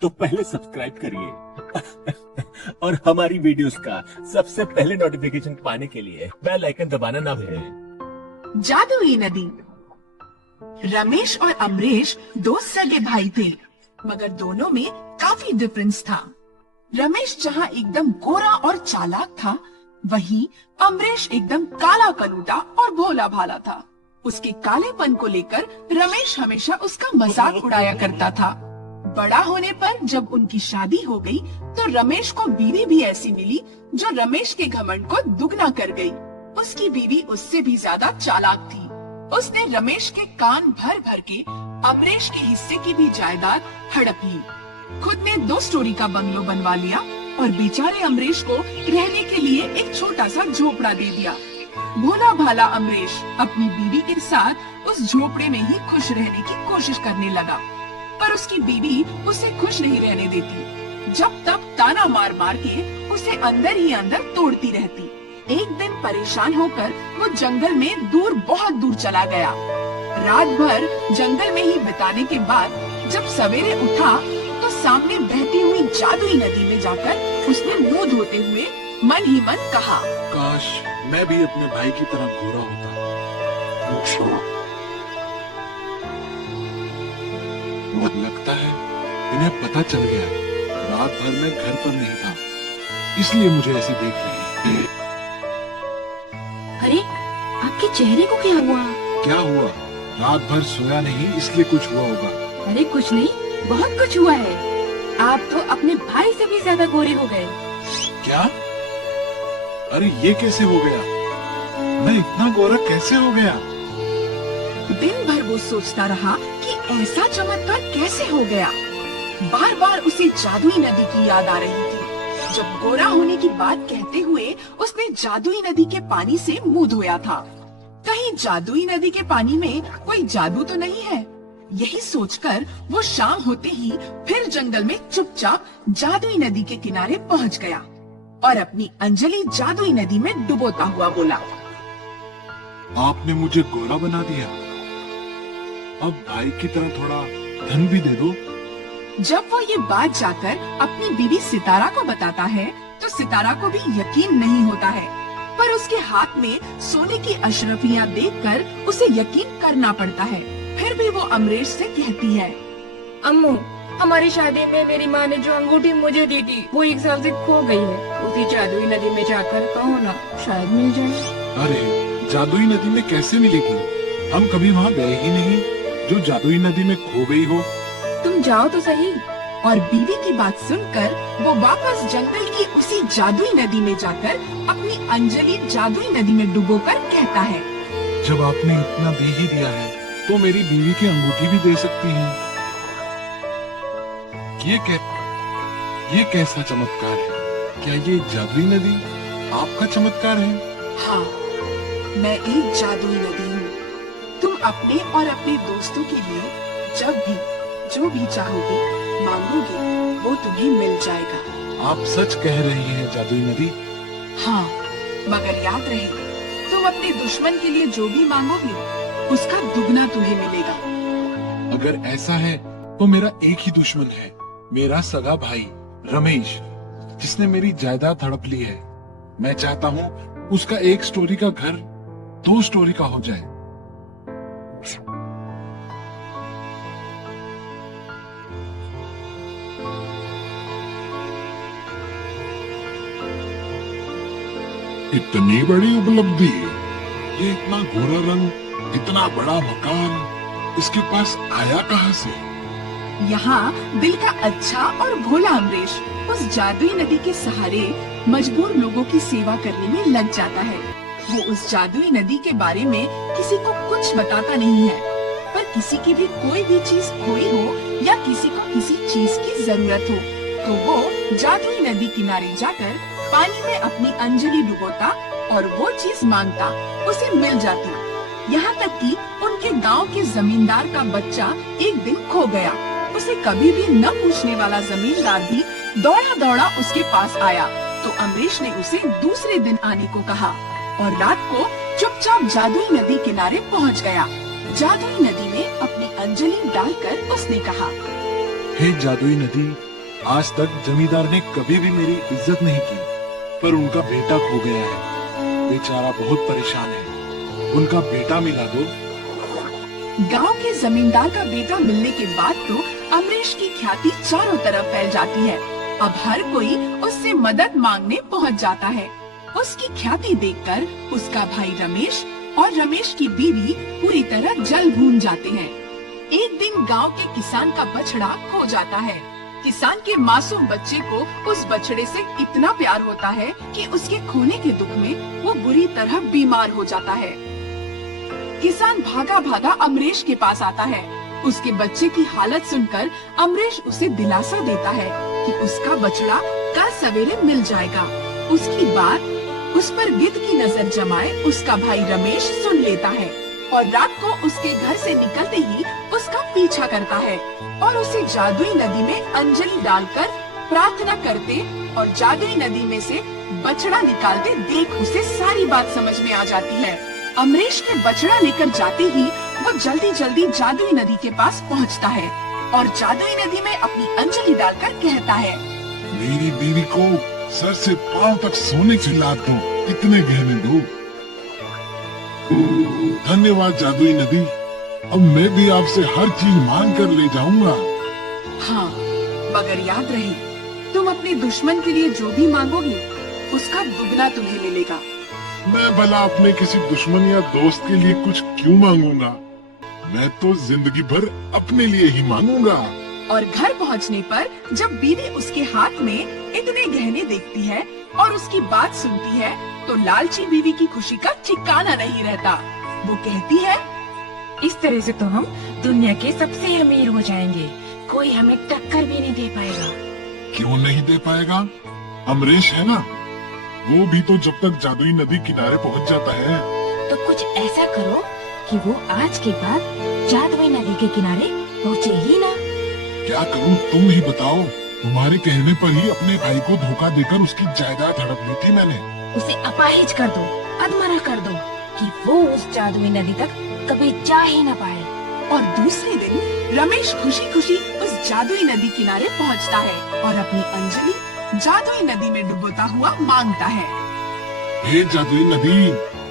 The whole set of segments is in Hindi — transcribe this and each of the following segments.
तो पहले सब्सक्राइब करिए और हमारी वीडियोस का सबसे पहले नोटिफिकेशन पाने के लिए बेल आइकन दबाना ना भूलें। जादुई नदी। रमेश और अमरीश दो सगे भाई थे, मगर दोनों में काफी डिफरेंस था। रमेश जहाँ एकदम गोरा और चालाक था, वहीं अमरीश एकदम काला कलूटा और भोला भाला था। उसके कालेपन को लेकर रमेश हमेशा उसका मजाक उड़ाया करता था। बड़ा होने पर जब उनकी शादी हो गई, तो रमेश को बीवी भी ऐसी मिली जो रमेश के घमंड को दुगना कर गई। उसकी बीवी उससे भी ज्यादा चालाक थी। उसने रमेश के कान भर भर के अमरीश के हिस्से की भी जायदाद हड़प ली। खुद ने 2 स्टोरी का बंगलो बनवा लिया और बेचारे अमरीश को रहने के लिए एक छोटा सा झोपड़ा दे दिया। भोला भाला अमरीश अपनी बीवी के साथ उस झोपड़े में ही खुश रहने की कोशिश करने लगा, पर उसकी बीवी उसे खुश नहीं रहने देती। जब तब ताना मार मार के उसे अंदर ही अंदर तोड़ती रहती। एक दिन परेशान होकर वो जंगल में दूर, बहुत दूर चला गया। रात भर जंगल में ही बिताने के बाद जब सवेरे उठा, तो सामने बहती हुई जादुई नदी में जाकर उसने मुंह धोते हुए मन ही मन कहा, काश मैं भी अपने भाई की तरह गोरा होता। लगता है इन्हें पता चल गया, रात भर में घर पर नहीं था, इसलिए मुझे ऐसे देख रही है। अरे, आपके चेहरे को क्या हुआ? क्या हुआ? रात भर सोया नहीं, इसलिए कुछ हुआ होगा। अरे कुछ नहीं, बहुत कुछ हुआ है। आप तो अपने भाई से भी ज्यादा गोरे हो गए। क्या? अरे ये कैसे हो गया? मैं इतना गोरा कैसे हो गया? दिन भर वो सोचता रहा कि ऐसा चमत्कार कैसे हो गया। बार बार उसे जादुई नदी की याद आ रही थी। जब गोरा होने की बात कहते हुए उसने जादुई नदी के पानी से मुंह धोया था। कहीं जादुई नदी के पानी में कोई जादू तो नहीं है? यही सोचकर वो शाम होते ही फिर जंगल में चुपचाप जादुई नदी के किनारे पहुंच गया और अपनी अंजलि जादुई नदी में डुबोता हुआ बोला, आपने मुझे गोरा बना दिया, अब भाई की तरह थोड़ा धन भी दे दो। जब वो ये बात जाकर अपनी बीवी सितारा को बताता है, तो सितारा को भी यकीन नहीं होता है, पर उसके हाथ में सोने की अशरफियाँ देखकर उसे यकीन करना पड़ता है। फिर भी वो अमरीश से कहती है, अम्मू, हमारी शादी में मेरी माँ ने जो अंगूठी मुझे दी थी, वो 1 साल से खो गई है। उसी जादुई नदी में जाकर कहो ना, शायद मिल जाए। अरे जादुई नदी में कैसे मिलेगी? हम कभी वहाँ गए ही नहीं जो जादुई नदी में खो गई हो। तुम जाओ तो सही। और बीवी की बात सुनकर वो वापस जंगल की उसी जादुई नदी में जाकर अपनी अंजलि जादुई नदी में डुबोकर कहता है, जब आपने इतना दे ही दिया है, तो मेरी बीवी की अंगूठी भी दे सकती हैं। ये कैसा चमत्कार है? क्या ये जादुई नदी आपका चमत्कार है? हाँ, मैं एक जादुई नदी हूँ। तुम अपने और अपने दोस्तों के लिए जब भी जो भी चाहोगे मांगोगे, वो तुम्हें मिल जाएगा। आप सच कह रही हैं जादुई नदी? हाँ, मगर याद रहे, तुम अपने दुश्मन के लिए जो भी मांगोगे, उसका दुगना तुम्हें मिलेगा। अगर ऐसा है तो मेरा एक ही दुश्मन है, मेरा सगा भाई रमेश, जिसने मेरी जायदाद हड़प ली है। मैं चाहता हूँ उसका 1 स्टोरी का घर 2 स्टोरी का हो जाए। इतनी बड़ी उपलब्धि, ये इतना गोरा रंग, इतना बड़ा मकान इसके पास आया कहाँ से? यहाँ दिल का अच्छा और भोला अमरीश उस जादुई नदी के सहारे मजबूर लोगों की सेवा करने में लग जाता है। वो उस जादुई नदी के बारे में किसी को कुछ बताता नहीं है, पर किसी की भी कोई भी चीज खोई हो या किसी को किसी चीज की जरूरत हो, तो वो जादुई नदी किनारे जाकर पानी में अपनी अंजलि डुबोता और वो चीज मांगता, उसे मिल जाती। यहाँ तक कि उनके गांव के जमींदार का बच्चा एक दिन खो गया। उसे कभी भी न पूछने वाला जमींदार भी दौड़ा दौड़ा उसके पास आया, तो अमरीश ने उसे दूसरे दिन आने को कहा और रात को चुपचाप जादुई नदी किनारे पहुंच गया। जादुई नदी में अपनी अंजलि डालकर उसने कहा, हे जादुई नदी, आज तक जमींदार ने कभी भी मेरी इज्जत नहीं की, पर उनका बेटा खो गया है। बेचारा बहुत परेशान है, उनका बेटा मिला दो। गांव के जमींदार का बेटा मिलने के बाद तो अमरीश की ख्याति चारों तरफ फैल जाती है। अब हर कोई उससे मदद मांगने पहुंच जाता है। उसकी ख्याति देखकर उसका भाई रमेश और रमेश की बीवी पूरी तरह जल भून जाते हैं। एक दिन गांव के किसान का बछड़ा खो जाता है। किसान के मासूम बच्चे को उस बछड़े से इतना प्यार होता है कि उसके खोने के दुख में वो बुरी तरह बीमार हो जाता है। किसान भागा भागा अमरीश के पास आता है। उसके बच्चे की हालत सुनकर अमरीश उसे दिलासा देता है कि उसका बछड़ा कल सवेरे मिल जाएगा। उसकी बात उस पर गिद्ध की नजर जमाए उसका भाई रमेश सुन लेता है और रात को उसके घर से निकलते ही उसका पीछा करता है और उसे जादुई नदी में अंजलि डालकर प्रार्थना करते और जादुई नदी में से बछड़ा निकालते देख उसे सारी बात समझ में आ जाती है। अमरीश के बछड़ा लेकर जाते ही वो जल्दी जल्दी जादुई नदी के पास पहुंचता है और जादुई नदी में अपनी अंजलि डालकर कहता है, मेरी बीवी को सर से पांव तक सोने की लाद दो, इतने गहने दो। धन्यवाद जादुई नदी, अब मैं भी आपसे हर चीज मांग कर ले जाऊंगा। हाँ, मगर याद रहे, तुम अपने दुश्मन के लिए जो भी मांगोगे उसका दुगना तुम्हें मिलेगा। मैं भला अपने किसी दुश्मन या दोस्त के लिए कुछ क्यों मांगूंगा? मैं तो जिंदगी भर अपने लिए ही मांगूंगा। और घर पहुंचने पर जब बीवी उसके हाथ में इतने गहने देखती है और उसकी बात सुनती है तो लालची बीवी की खुशी का ठिकाना नहीं रहता। वो कहती है, इस तरह से तो हम दुनिया के सबसे अमीर हो जाएंगे, कोई हमें टक्कर भी नहीं दे पाएगा। क्यों नहीं दे पाएगा? अमरीश है ना, वो भी तो जब तक जादुई नदी किनारे पहुंच जाता है। तो कुछ ऐसा करो कि वो आज के बाद जादुई नदी के किनारे पहुँचे ही ना। क्या करूं तुम ही बताओ। तुम्हारे कहने पर ही अपने भाई को धोखा देकर उसकी जायदाद हड़प ली थी मैंने। उसे अपाहिज कर दो, अधमरा कर दो कि वो उस जादुई नदी तक कभी जा ही न पाए। और दूसरे दिन रमेश खुशी खुशी उस जादुई नदी किनारे पहुंचता है और अपनी अंजलि जादुई नदी में डुबोता हुआ मांगता है। हे जादुई नदी,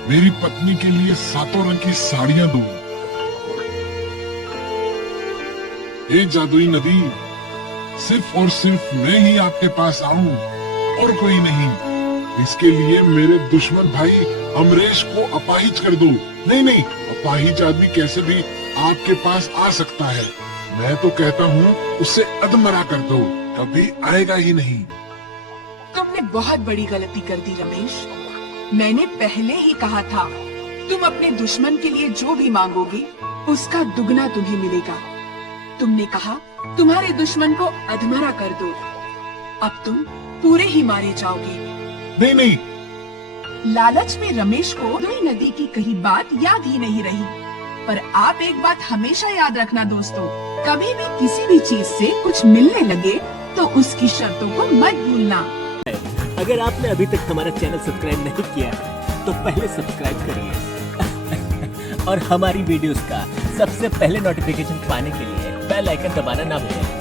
मेरी पत्नी के लिए 7 रंग की साड़ियाँ दो। हे जादुई नदी, सिर्फ और सिर्फ मैं ही आपके पास आऊं और कोई नहीं। इसके लिए मेरे दुश्मन भाई अमरीश को अपाहिज कर दो। नहीं नहीं, अपाहिज आदमी कैसे भी आपके पास आ सकता है। मैं तो कहता हूँ उसे अधमरा कर दो, कभी आएगा ही नहीं। तुमने बहुत बड़ी गलती कर दी रमेश। मैंने पहले ही कहा था, तुम अपने दुश्मन के लिए जो भी मांगोगे उसका दुगना तुम्हें मिलेगा। तुमने कहा तुम्हारे दुश्मन को अधमरा कर दो, अब तुम पूरे ही मारे जाओगे। नहीं नहीं, लालच में रमेश को जादुई नदी की कही बात याद ही नहीं रही। पर आप एक बात हमेशा याद रखना दोस्तों, कभी भी किसी भी चीज से कुछ मिलने लगे तो उसकी शर्तों को मत भूलना। अगर आपने अभी तक हमारा चैनल सब्सक्राइब नहीं किया है तो पहले सब्सक्राइब करिए और हमारी वीडियोस का सबसे पहले नोटिफिकेशन पाने के लिए बेल आइकन दबाना ना भूलें।